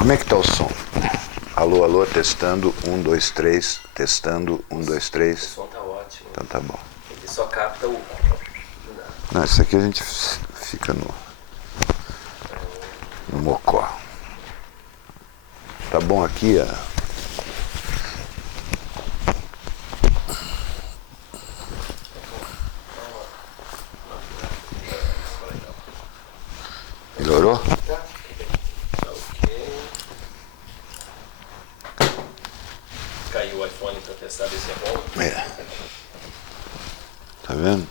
Como é que tá o som? Alô, alô, testando, 1, 2, 3, testando, 1, 2, 3. O som tá ótimo. Então tá bom. Ele só capta o... Não, isso aqui a gente fica no mocó. Tá bom aqui, ó. Melhorou? Tá ok. Caiu o iPhone pra testar ver se é bom. É. Tá vendo?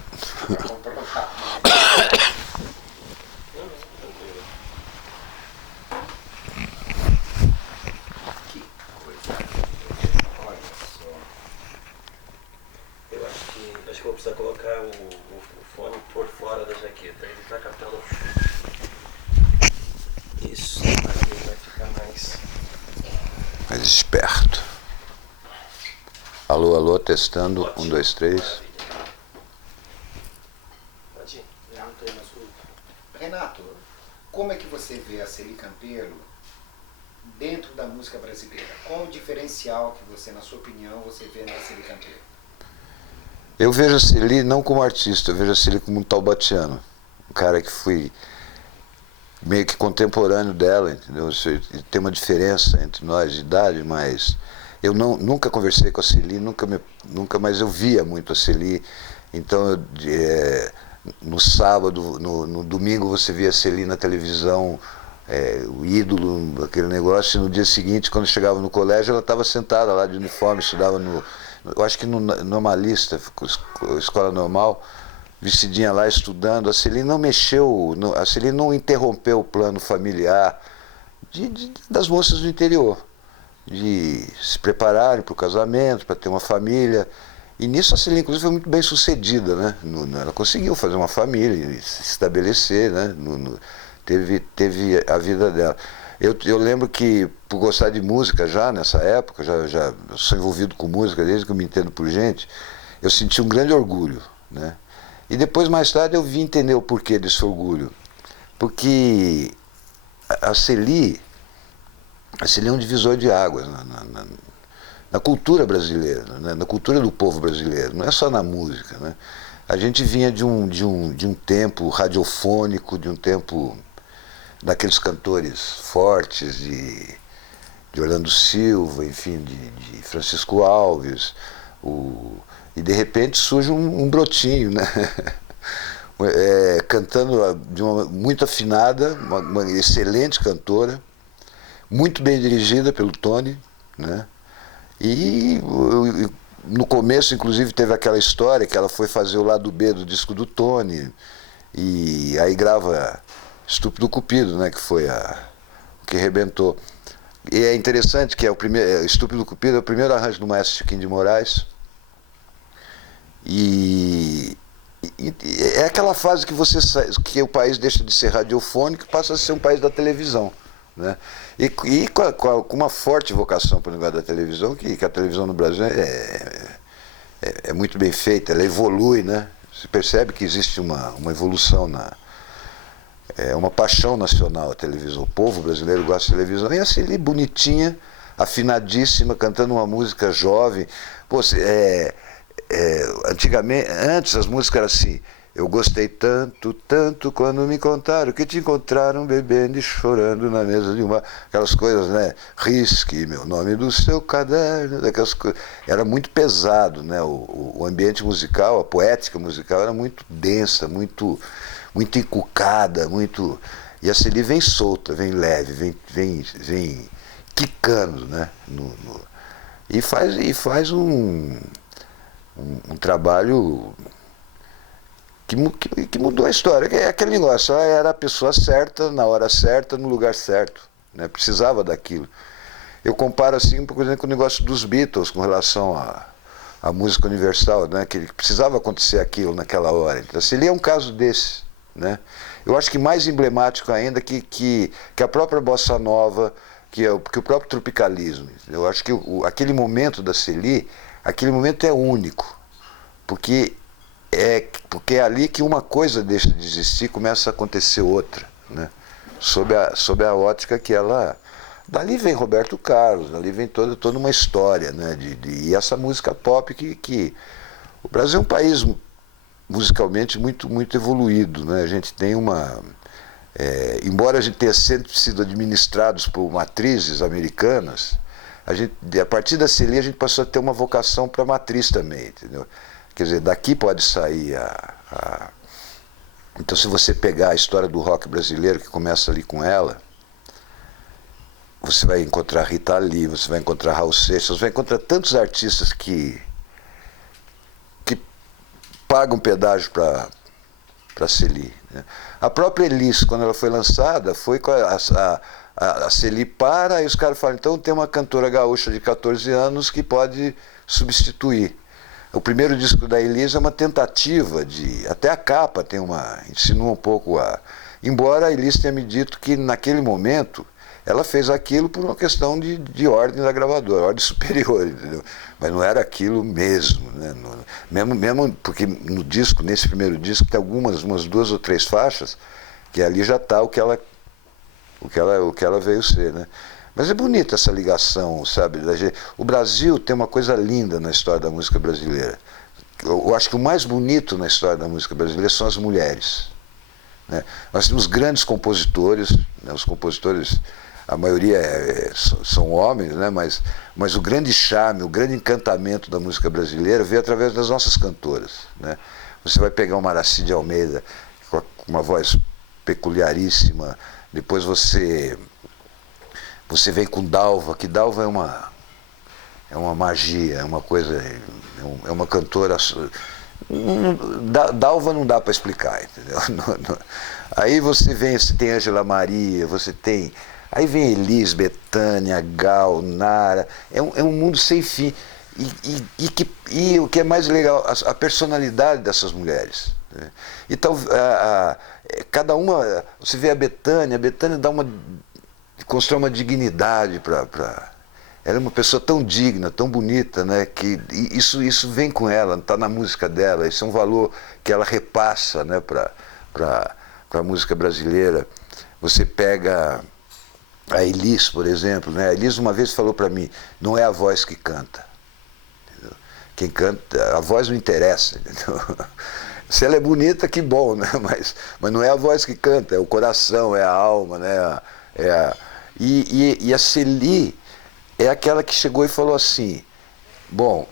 Que coisa. Olha só. Eu acho que eu vou precisar colocar o fone por fora da jaqueta. Ele tá captando. Isso, aí ele vai ficar Mais esperto. Alô, alô, testando, Ótimo. 1, 2, 3. Maravilha. Pode ir. Eu não tô mais Renato, como é que você vê a Celi Campelo dentro da música brasileira? Qual o diferencial que você, na sua opinião, você vê na Celi Campelo? Eu vejo a Celi não como artista, eu vejo a Celi como um taubatiano. Um cara que fui meio que contemporâneo dela, entendeu? Tem uma diferença entre nós de idade, mas eu nunca conversei com a Celi, nunca, mas eu via muito a Celi. Então, no sábado, no domingo você via a Celi na televisão, o ídolo, aquele negócio, e no dia seguinte, quando chegava no colégio, ela estava sentada lá de uniforme, estudava eu acho que no Normalista, escola normal, vestidinha lá estudando. A Celi não mexeu, a Celi não interrompeu o plano familiar das moças do interior, de se prepararem para o casamento, para ter uma família. E nisso a Celi, inclusive, foi muito bem sucedida, né? Ela conseguiu fazer uma família, se estabelecer, né? Teve a vida dela. Eu lembro que, por gostar de música já nessa época, já sou envolvido com música desde que eu me entendo por gente, eu senti um grande orgulho, né? E depois, mais tarde, eu vim entender o porquê desse orgulho. Porque a Celi é um divisor de águas na cultura brasileira, né? Na cultura do povo brasileiro, não é só na música, né? A gente vinha de um tempo radiofônico, de um tempo daqueles cantores fortes de Orlando Silva, enfim, de Francisco Alves, e de repente surge um brotinho, né? Cantando muito afinada, uma excelente cantora, muito bem dirigida pelo Tony, né? E no começo, inclusive, teve aquela história que ela foi fazer o lado B do disco do Tony, e aí grava Estúpido Cupido, né, que foi o que arrebentou. E é interessante que Estúpido Cupido é o primeiro arranjo do maestro Chiquinho de Moraes. E é aquela fase que o país deixa de ser radiofônico e passa a ser um país da televisão, né? E com uma forte vocação para o negócio da televisão, que a televisão no Brasil é muito bem feita, ela evolui, né? Você percebe que existe uma evolução é uma paixão nacional a televisão. O povo brasileiro gosta de televisão. E assim, ali, bonitinha, afinadíssima, cantando uma música jovem. Pô, antigamente, antes as músicas eram assim: eu gostei tanto, tanto quando me contaram que te encontraram bebendo e chorando na mesa de uma... Aquelas coisas, né? Risque meu nome do seu caderno, aquelas coisas. Era muito pesado, né? O ambiente musical, a poética musical era muito densa, muito encucada, muito... E a Celi vem solta, vem leve, vem quicando, né? E faz um trabalho que mudou a história. É aquele negócio, ela era a pessoa certa, na hora certa, no lugar certo, né? Precisava daquilo. Eu comparo assim, por exemplo, com o negócio dos Beatles com relação à música universal, né? Que precisava acontecer aquilo naquela hora. Então, se ele é um caso desse, né? Eu acho que mais emblemático ainda que a própria bossa nova, que o próprio tropicalismo. Eu acho que aquele momento da Celi, aquele momento é único, porque é ali que uma coisa deixa de existir, começa a acontecer outra, né? Sob a ótica que ela Dali vem Roberto Carlos, dali vem toda uma história, né? E essa música pop que... O Brasil é um país musicalmente muito evoluído, né? A gente tem uma... embora a gente tenha sempre sido administrados por matrizes americanas, a partir da CELI a gente passou a ter uma vocação para matriz também, entendeu? Quer dizer, daqui pode sair Então, se você pegar a história do rock brasileiro, que começa ali com ela, você vai encontrar Rita Lee, você vai encontrar Raul Seixas, você vai encontrar tantos artistas que pagam pedágio para CELI, né? A própria Elis, quando ela foi lançada, foi com a CELI para, e os caras falam, então tem uma cantora gaúcha de 14 anos que pode substituir. O primeiro disco da Elis é uma tentativa de... Até a capa tem insinua um pouco Embora a Elis tenha me dito que naquele momento ela fez aquilo por uma questão de ordem da gravadora, ordem superior, entendeu? Mas não era aquilo mesmo, né? Mesmo porque no disco, nesse primeiro disco, tem umas 2 ou 3 faixas que ali já está o que ela veio ser, né? Mas é bonita essa ligação, sabe? O Brasil tem uma coisa linda na história da música brasileira. Eu acho que o mais bonito na história da música brasileira são as mulheres, né? Nós temos grandes compositores, né? Os compositores, a maioria são homens, né? Mas o grande charme, o grande encantamento da música brasileira veio através das nossas cantoras, né? Você vai pegar uma Aracide Almeida com uma voz peculiaríssima, depois você vem com Dalva, que Dalva é uma magia, é uma coisa, é uma cantora... Dalva não dá para explicar, entendeu? Aí você tem Ângela Maria, aí vem Elis, Bethânia, Gal, Nara, é um mundo sem fim. E o que é mais legal, a personalidade dessas mulheres, né? Então, cada uma, você vê a Bethânia constrói uma dignidade para... Ela é uma pessoa tão digna, tão bonita, né? Que isso vem com ela, está na música dela, isso é um valor que ela repassa, né? Para a música brasileira. Você pega a Elis, por exemplo, né? A Elis uma vez falou para mim, não é a voz que canta, entendeu? Quem canta, a voz não interessa, entendeu? Se ela é bonita, que bom, né? Mas não é a voz que canta, é o coração, é a alma, né? E a CELI é aquela que chegou e falou assim, bom,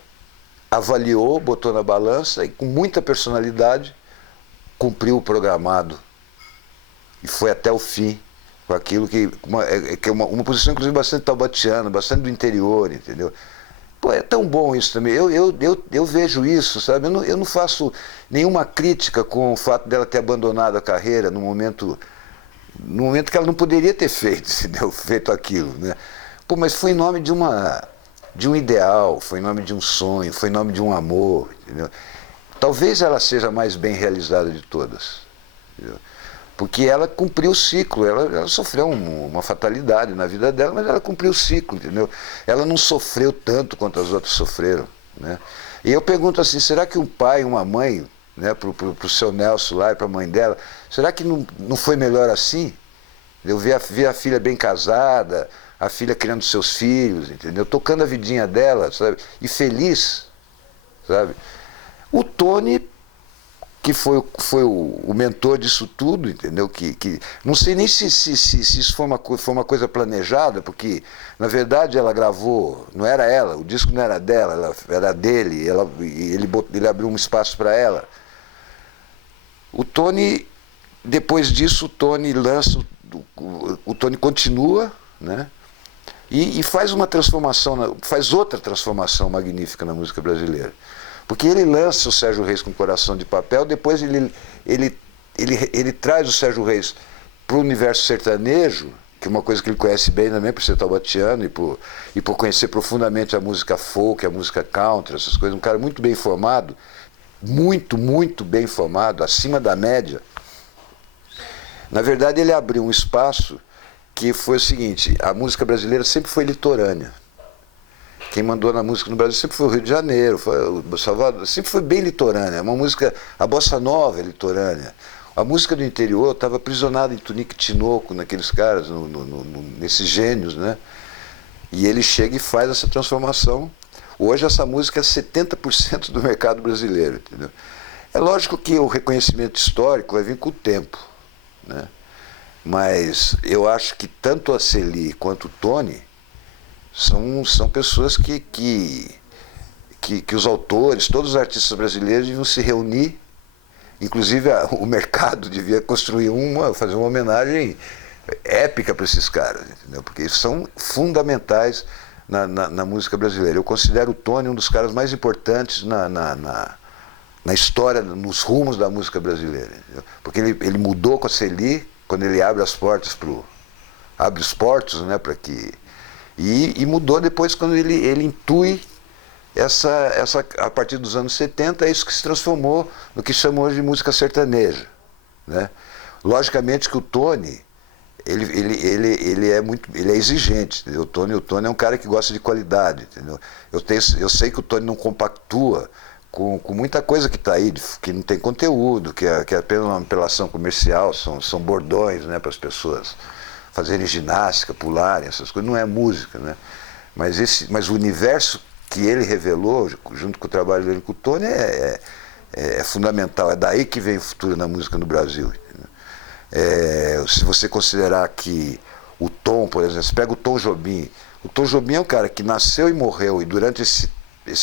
avaliou, botou na balança e com muita personalidade cumpriu o programado e foi até o fim com aquilo que é uma posição inclusive bastante taubatiana, bastante do interior, entendeu? Pô, é tão bom isso também, eu vejo isso, sabe? Eu não faço nenhuma crítica com o fato dela ter abandonado a carreira no momento que ela não poderia ter feito, entendeu? Feito aquilo, né? Pô, mas foi em nome de um ideal, foi em nome de um sonho, foi em nome de um amor, entendeu? Talvez ela seja a mais bem realizada de todas, entendeu? Porque ela cumpriu o ciclo, ela sofreu uma fatalidade na vida dela, mas ela cumpriu o ciclo, entendeu? Ela não sofreu tanto quanto as outras sofreram, né? E eu pergunto assim, será que um pai e uma mãe, né, pro seu Nelson lá e para a mãe dela, será que não foi melhor assim? Eu ver a filha bem casada, a filha criando seus filhos, entendeu? Tocando a vidinha dela, sabe? E feliz, sabe? O Tony, que foi o mentor disso tudo, entendeu? Que não sei nem se isso foi uma coisa planejada, porque, na verdade, ela gravou, não era ela, o disco não era dela, era dele, ele abriu um espaço para ela. O Tony, depois disso, o Tony lança, o Tony continua, né? E faz uma transformação, faz outra transformação magnífica na música brasileira. Porque ele lança o Sérgio Reis com Coração de Papel, depois ele traz o Sérgio Reis para o universo sertanejo, que é uma coisa que ele conhece bem também, por ser taubatiano e por conhecer profundamente a música folk, a música country, essas coisas. Um cara muito bem formado, muito bem formado, acima da média. Na verdade, ele abriu um espaço que foi o seguinte, a música brasileira sempre foi litorânea. Quem mandou na música no Brasil sempre foi o Rio de Janeiro, foi o Salvador, sempre foi bem litorânea. Uma música, a bossa nova é litorânea, A música do interior estava aprisionada em Tunique e Tinoco, naqueles caras, nesses gênios, né? E ele chega e faz essa transformação. Hoje essa música é 70% do mercado brasileiro, entendeu? É lógico que o reconhecimento histórico vai vir com o tempo, né? Mas eu acho que tanto a Celi quanto o Tony são pessoas que os autores, todos os artistas brasileiros deviam se reunir. Inclusive o mercado devia construir fazer uma homenagem épica para esses caras, entendeu? Porque eles são fundamentais na música brasileira. Eu considero o Tony um dos caras mais importantes na história, nos rumos da música brasileira, entendeu? Porque ele mudou com a Celi, quando ele abre as portas abre os portos, né, para que e mudou depois quando ele intui a partir dos anos 70, é isso que se transformou no que chamam hoje de música sertaneja, né? Logicamente que o Tony, ele é exigente, entendeu? O Tony é um cara que gosta de qualidade, entendeu? Eu sei que o Tony não compactua com muita coisa que está aí, que não tem conteúdo, que é apenas uma apelação comercial, são bordões, né, para as pessoas fazerem ginástica, pularem, essas coisas, não é música, né? Mas o universo que ele revelou, junto com o trabalho dele com o Tony, é fundamental. É daí que vem o futuro da música no Brasil. Se você considerar que o Tom, por exemplo, você pega o Tom Jobim. O Tom Jobim é um cara que nasceu e morreu, e durante esse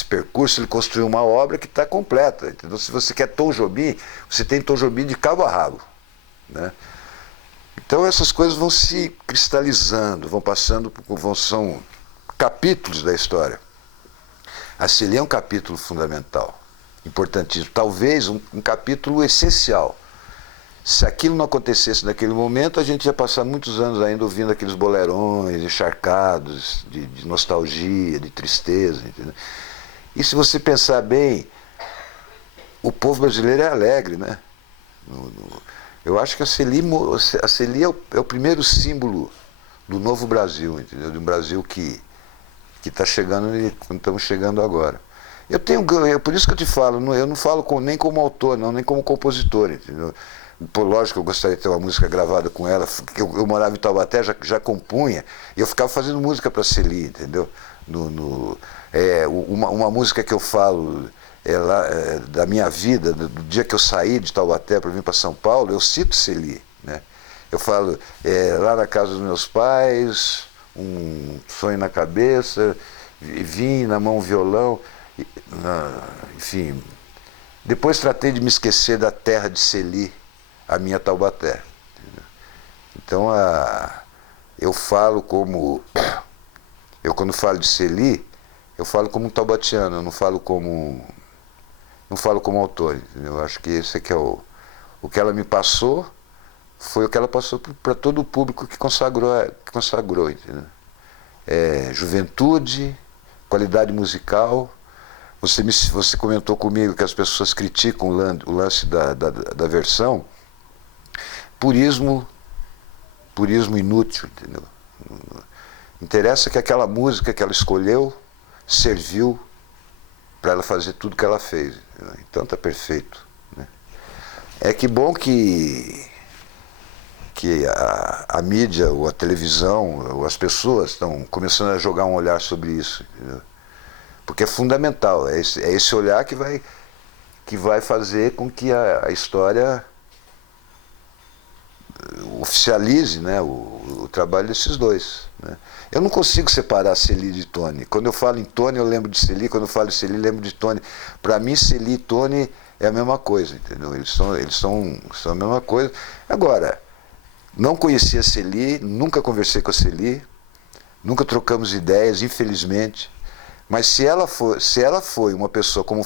percurso ele construiu uma obra que está completa. Entendeu? Se você quer Tom Jobim, você tem Tom Jobim de cabo a rabo, né? Então essas coisas vão se cristalizando, são capítulos da história. A Celi é um capítulo fundamental, importantíssimo, talvez um capítulo essencial. Se aquilo não acontecesse naquele momento, a gente ia passar muitos anos ainda ouvindo aqueles bolerões encharcados de nostalgia, de tristeza, entendeu? E se você pensar bem, o povo brasileiro é alegre, né? Eu acho que a Celi é o primeiro símbolo do novo Brasil, entendeu? De um Brasil que está chegando e estamos chegando agora. Por isso que eu te falo, eu não falo nem como autor, nem como compositor, entendeu? Lógico que eu gostaria de ter uma música gravada com ela, porque eu morava em Taubaté, já compunha, e eu ficava fazendo música para a Celi, entendeu? Uma música que eu falo da minha vida, do dia que eu saí de Taubaté para vir para São Paulo, eu cito Celi, né? Eu falo, lá na casa dos meus pais, um sonho na cabeça, vim na mão um violão, enfim. Depois tratei de me esquecer da terra de Celi, a minha Taubaté. Entendeu? Então eu falo quando falo de Celi, eu falo como um taubatiano, eu não falo como autor, entendeu? Eu acho que esse é que é o que ela me passou, foi o que ela passou para todo o público que consagrou, entendeu? Juventude, qualidade musical. Você comentou comigo que as pessoas criticam o lance da versão. Purismo inútil, entendeu? Interessa que aquela música que ela escolheu serviu para ela fazer tudo que ela fez, entendeu? Então está perfeito, né? Que bom que a mídia, ou a televisão, ou as pessoas estão começando a jogar um olhar sobre isso, entendeu? Porque é fundamental, é esse olhar que vai fazer com que a história oficialize, né, o trabalho desses dois, né? Eu não consigo separar Celi de Tony. Quando eu falo em Tony, eu lembro de Celi. Quando eu falo de Celi, eu lembro de Tony. Para mim, Celi e Tony é a mesma coisa, entendeu? Eles são a mesma coisa. Agora, não conheci a Celi, nunca conversei com a Celi, nunca trocamos ideias, infelizmente. Mas se ela foi uma pessoa como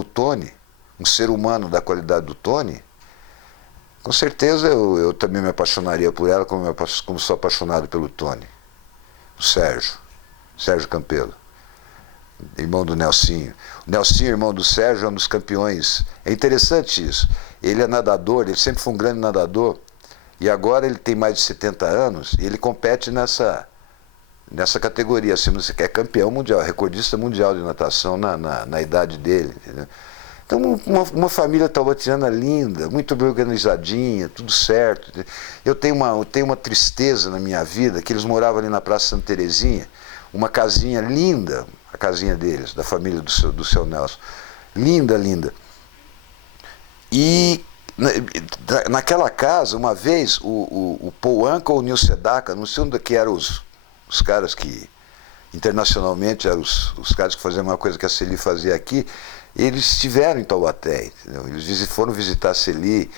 o Tony, um ser humano da qualidade do Tony, com certeza eu também me apaixonaria por ela, como sou apaixonado pelo Tony. O Sérgio Campelo, irmão do Nelsinho. O Nelsinho, irmão do Sérgio, é um dos campeões. É interessante isso. Ele é nadador, ele sempre foi um grande nadador, e agora ele tem mais de 70 anos, e ele compete nessa categoria, assim, é campeão mundial, recordista mundial de natação na idade dele, entendeu? Então, uma família taubatiana linda, muito bem organizadinha, tudo certo. Eu tenho uma tristeza na minha vida, que eles moravam ali na Praça Santa Terezinha, uma casinha linda, a casinha deles, da família do seu Nelson. Linda, linda. E naquela casa, uma vez, o Paul Anka ou o Nil Sedaka, não sei onde que eram os caras que, internacionalmente, eram os caras que faziam uma coisa que a Celi fazia aqui, eles estiveram em Taubaté, entendeu? Eles foram visitar a Celi.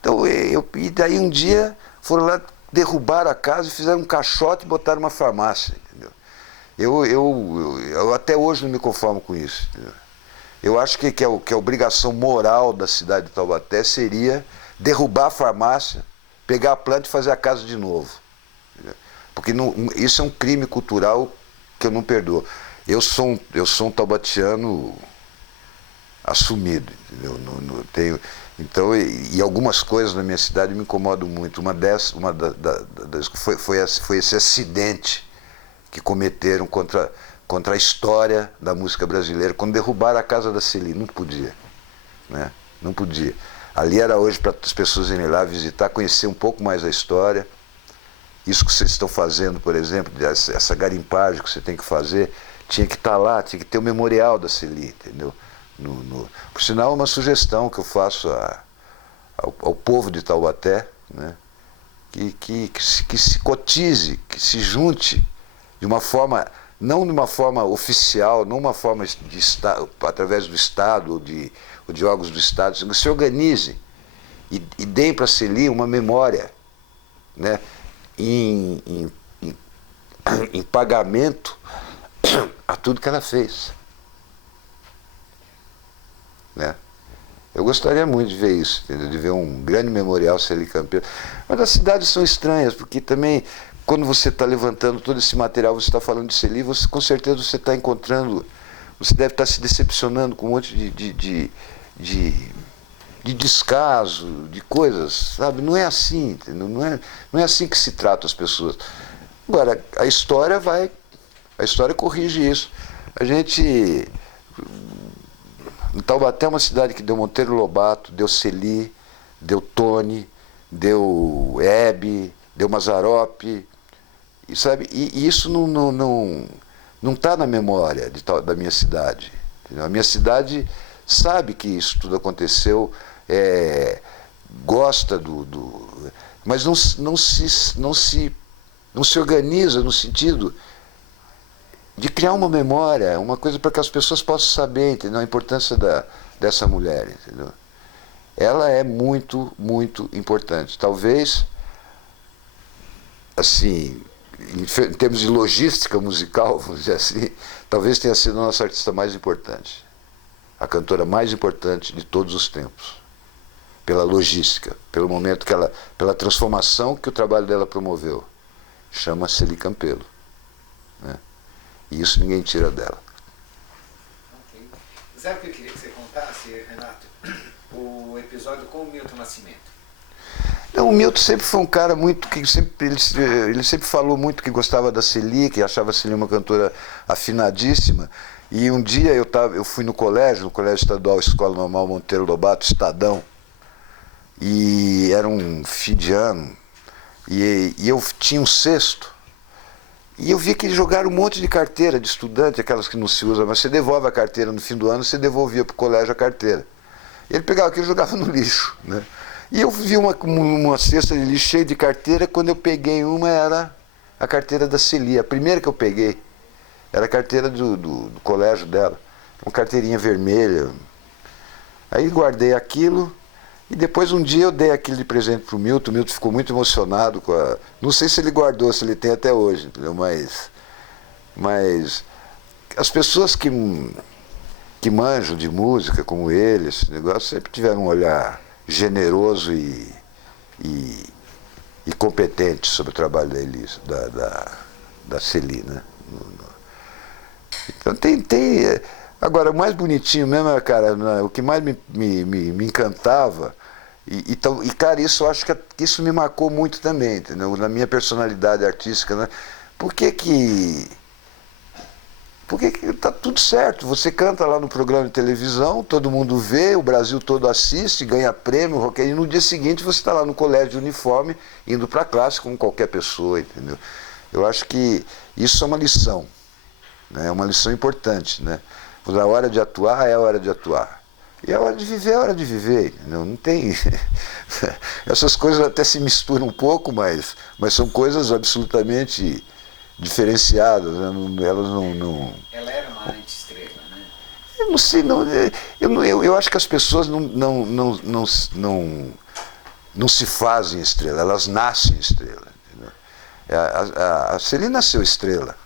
Então, e daí um dia foram lá, derrubaram a casa e fizeram um caixote e botaram uma farmácia, entendeu? Eu até hoje não me conformo com isso, entendeu? Eu acho que a obrigação moral da cidade de Taubaté seria derrubar a farmácia, pegar a planta e fazer a casa de novo. Entendeu? Porque isso é um crime cultural que eu não perdoo. Eu sou um taubatiano assumido, entendeu? Então, e algumas coisas na minha cidade me incomodam muito. Uma das foi esse acidente que cometeram contra a história da música brasileira, quando derrubaram a casa da Celi. Não podia, né? Não podia. Ali era hoje para as pessoas irem lá visitar, conhecer um pouco mais da história. Isso que vocês estão fazendo, por exemplo, essa garimpagem que você tem que fazer, tinha que estar lá, tinha que ter o memorial da Celi, entendeu? Por sinal, uma sugestão que eu faço ao povo de Taubaté, né? Que se cotize, que se junte de uma forma, não de uma forma oficial, não uma forma através do Estado ou de órgãos do Estado, que se organize e deem para a Celi uma memória, né? Em pagamento a tudo que ela fez, né? Eu gostaria muito de ver isso, entendeu? De ver um grande memorial Celi Campeiro. Mas as cidades são estranhas, porque também, quando você está levantando todo esse material, você está falando de Celi, com certeza você está encontrando, você deve estar se decepcionando com um monte de descaso, de coisas, sabe? Não é assim, entendeu? Não é assim que se trata as pessoas. Agora, a história corrige isso. A gente... Taubaté é uma cidade que deu Monteiro Lobato, deu Celi, deu Tony, deu Hebe, deu Mazzaropi, e, sabe? E isso não está na memória da minha cidade. Entendeu? A minha cidade sabe que isso tudo aconteceu, gosta mas não se organiza no sentido de criar uma memória, uma coisa para que as pessoas possam saber, entendeu? A importância dessa mulher, entendeu? Ela é muito, muito importante. Talvez, assim, em termos de logística musical, vamos dizer assim, talvez tenha sido a nossa artista mais importante. A cantora mais importante de todos os tempos. Pela logística, pelo momento pela transformação que o trabalho dela promoveu. Chama Celi Campelo, né? E isso ninguém tira dela. Okay. Sabe o que eu queria que você contasse, Renato? O episódio com o Milton Nascimento. Não, o Milton sempre foi um cara muito que ele sempre falou muito que gostava da Celi, que achava a Celi uma cantora afinadíssima. E um dia eu fui no Colégio Estadual Escola Normal Monteiro Lobato, Estadão, e era um fim de ano, e eu tinha um cesto. E eu vi que eles jogaram um monte de carteira de estudante, aquelas que não se usam, mas você devolve a carteira no fim do ano, você devolvia para o colégio a carteira. E ele pegava aquilo e jogava no lixo, né? E eu vi uma cesta de lixo cheia de carteira, quando eu peguei uma era a carteira da Celi, a primeira que eu peguei. Era a carteira do colégio dela, uma carteirinha vermelha. Aí guardei aquilo. E depois um dia eu dei aquilo de presente para o Milton ficou muito emocionado com a... Não sei se ele guardou, se ele tem até hoje, entendeu? Mas as pessoas que manjam de música, como ele, esse negócio, sempre tiveram um olhar generoso e competente sobre o trabalho da Elis, da Celi, né? Então agora, o mais bonitinho mesmo, cara, o que mais me encantava, cara, isso eu acho que isso me marcou muito também, entendeu? Na minha personalidade artística, né? Por que Porque tá tudo certo. Você canta lá no programa de televisão, todo mundo vê, o Brasil todo assiste, ganha prêmio, e no dia seguinte você está lá no colégio de uniforme, indo para a classe como qualquer pessoa, entendeu? Eu acho que isso é uma lição, né? É uma lição importante, né? A hora de atuar é a hora de atuar. E a hora de viver é a hora de viver, entendeu? Não tem... Essas coisas até se misturam um pouco, mas são coisas absolutamente diferenciadas, né? Elas não... Ela era uma anti-estrela, né? Eu não sei, eu acho que as pessoas não se fazem estrela, elas nascem estrela. Entendeu? A Celine nasceu estrela.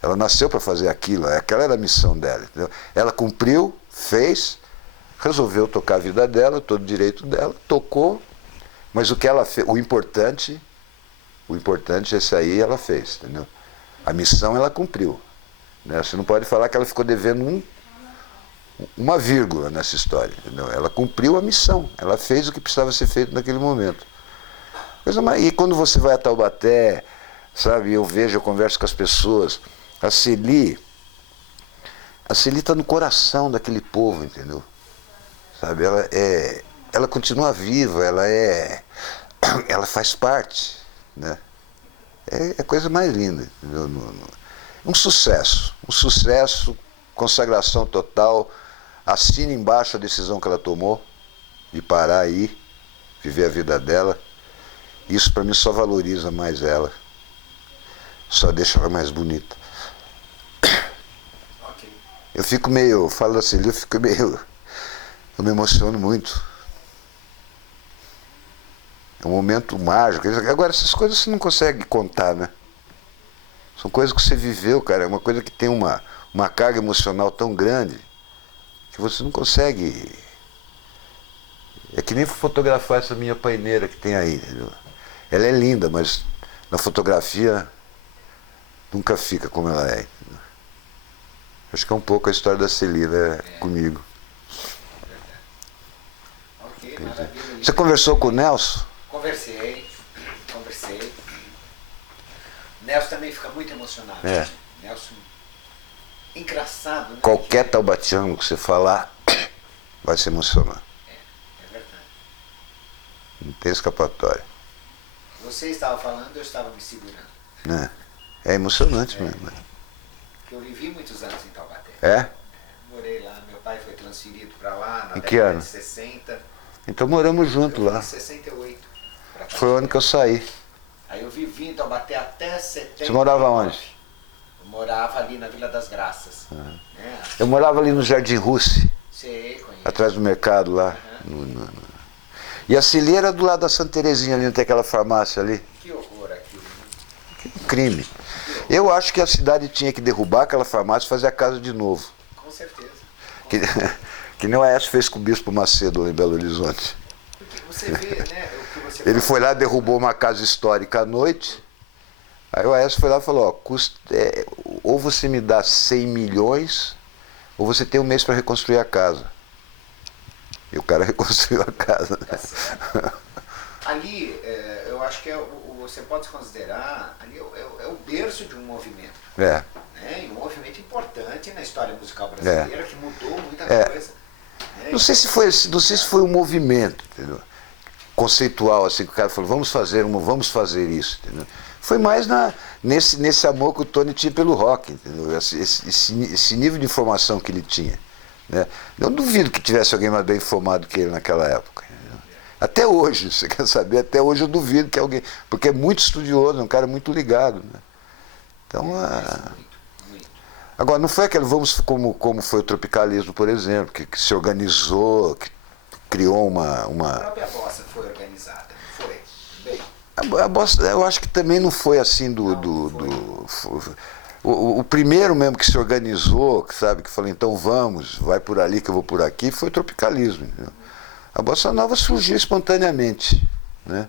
Ela nasceu para fazer aquilo, aquela era a missão dela. Entendeu? Ela cumpriu, fez, resolveu tocar a vida dela, todo o direito dela, tocou, mas o que ela fez, o importante, esse aí ela fez, entendeu? A missão ela cumpriu. Né? Você não pode falar que ela ficou devendo uma vírgula nessa história. Entendeu? Ela cumpriu a missão, ela fez o que precisava ser feito naquele momento. E quando você vai a Taubaté, sabe, eu converso com as pessoas, a Celi está no coração daquele povo, entendeu? Sabe, ela continua viva, ela faz parte, né? É a coisa mais linda, entendeu? Um sucesso, consagração total. Assina embaixo a decisão que ela tomou de parar aí, viver a vida dela. Isso para mim só valoriza mais ela, só deixa ela mais bonita. Eu fico meio, falo assim, eu me emociono muito. É um momento mágico. Agora, essas coisas você não consegue contar, né? São coisas que você viveu, cara. É uma coisa que tem uma carga emocional tão grande que você não consegue. É que nem fotografar essa minha paineira que tem aí, entendeu? Ela é linda, mas na fotografia nunca fica como ela é. Entendeu? Acho que é um pouco a história da Celina comigo. Ok, maravilha. Você conversou com o Nelson? Conversei. Nelson também fica muito emocionado. É. Nelson, engraçado, né? Qualquer taubatiano que você falar vai se emocionar. É verdade. Não tem escapatória. Você estava falando, eu estava me segurando. Né? É emocionante mesmo. Né? Porque eu vivi muitos anos em Taubaté. É? Morei lá, meu pai foi transferido para lá na Em que década ano? de 60. Então moramos junto Eu fui lá. em 68. Foi o ano que eu saí. Aí eu vivi em Taubaté até 70. Você morava onde? Eu morava ali na Vila das Graças. Né? Eu morava ali no Jardim Russi, Sei, conheço. atrás do mercado lá. E a Celi era do lado da Santa Terezinha, ali, não tem aquela farmácia ali? Que horror aquilo. Né? Crime. Eu acho que a cidade tinha que derrubar aquela farmácia e fazer a casa de novo. Com certeza. Que nem o Aécio fez com o Bispo Macedo lá em Belo Horizonte. Porque você vê, né, o que você Ele fala. foi lá, derrubou uma casa histórica à noite. Aí o Aécio foi lá e falou, ó, ou você me dá 100 milhões, ou você tem um mês para reconstruir a casa. E o cara reconstruiu a casa. Tá certo. Ali, eu acho que você pode considerar, ali é o berço de um movimento. É. Né? E um movimento importante na história musical brasileira, que mudou muita coisa. Né? Não sei se foi um movimento, entendeu? Conceitual, assim, que o cara falou, vamos fazer isso, entendeu? Foi mais nesse amor que o Tony tinha pelo rock, entendeu? Esse nível de informação que ele tinha. Né? Eu duvido que tivesse alguém mais bem informado que ele naquela época. Entendeu? Até hoje, você quer saber? Até hoje eu duvido que alguém... Porque é muito estudioso, é um cara muito ligado. Né? Então, Muito. agora, não foi aquele, como foi o Tropicalismo, por exemplo, que se organizou, que criou uma... A própria bossa foi organizada, não foi? Bem, A bossa, eu acho que também não foi assim o primeiro mesmo que se organizou, que sabe, que falou, então vamos, vai por ali que eu vou por aqui, foi o Tropicalismo. Entendeu? A bossa nova surgiu espontaneamente, né?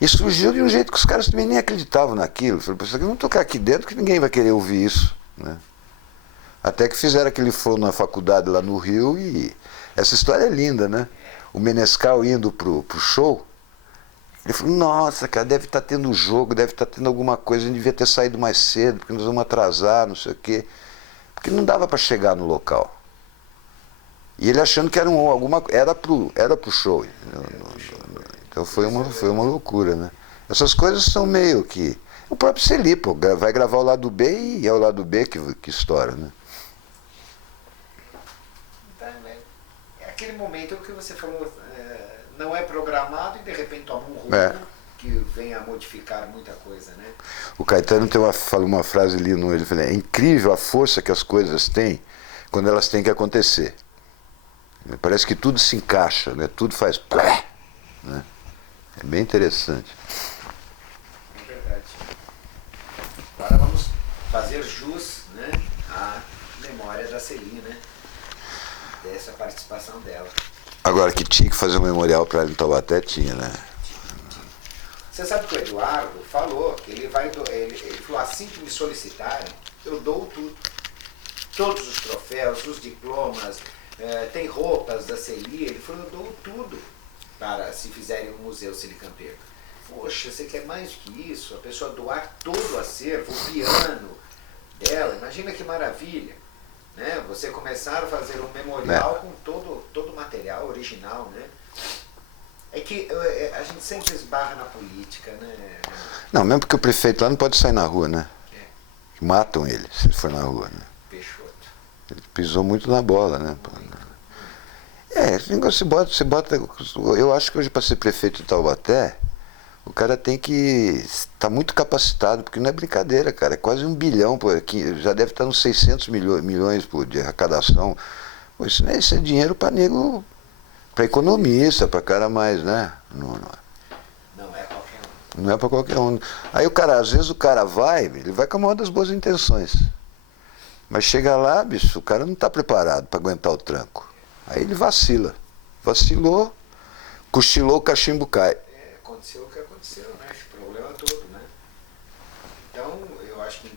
E surgiu de um jeito que os caras também nem acreditavam naquilo. Falaram, vamos tocar aqui dentro que ninguém vai querer ouvir isso. Né? Até que fizeram aquele flow na faculdade lá no Rio e essa história é linda, né? O Menescal indo pro show, Ele falou, nossa, cara, deve estar tendo jogo, deve estar tendo alguma coisa, a gente devia ter saído mais cedo, porque nós vamos atrasar, não sei o quê. Porque não dava para chegar no local. E ele achando que era era pro show. Então foi uma loucura, né? Essas coisas são meio que... O próprio Celi, pô, vai gravar o lado B e é o lado B que estoura, né? Então, é aquele momento que você falou, não é programado e de repente toma um rumo que vem a modificar muita coisa, né? O Caetano fala uma frase ali no ele fala, é incrível a força que as coisas têm quando elas têm que acontecer. Parece que tudo se encaixa, né? Tudo faz plé, né? É bem interessante. É verdade. Agora vamos fazer jus, né, à memória da Celi, né? Dessa participação dela. Agora que tinha que fazer um memorial para ela em Taubaté, tinha, né? Você sabe que o Eduardo falou que ele falou, assim que me solicitarem, eu dou tudo. Todos os troféus, os diplomas, tem roupas da Celi, ele falou, eu dou tudo para se fizerem um museu Celi Campeiro. Poxa, você quer mais do que isso? A pessoa doar todo o acervo, o piano dela, imagina que maravilha. Né? Você começar a fazer um memorial com todo o material original, né? É que a gente sempre esbarra na política, né? Não, mesmo porque o prefeito lá não pode sair na rua, né? Matam ele se ele for na rua, né? Peixoto. Ele pisou muito na bola, né? Esse negócio você bota. Eu acho que hoje para ser prefeito de Taubaté, o cara tem que estar muito capacitado, porque não é brincadeira, cara. É quase 1 bilhão, pô, já deve estar nos 600 milhões de arrecadação. Pô, isso é dinheiro para nego, para economista, para cara mais, né? Não é qualquer um. Não é para qualquer um. Aí às vezes o cara ele vai com a maior das boas intenções. Mas chega lá, bicho, o cara não está preparado para aguentar o tranco. Aí ele vacila. Vacilou, cochilou, o cachimbo cai. Aconteceu o que aconteceu, né? Esse problema todo, né? Então, eu acho que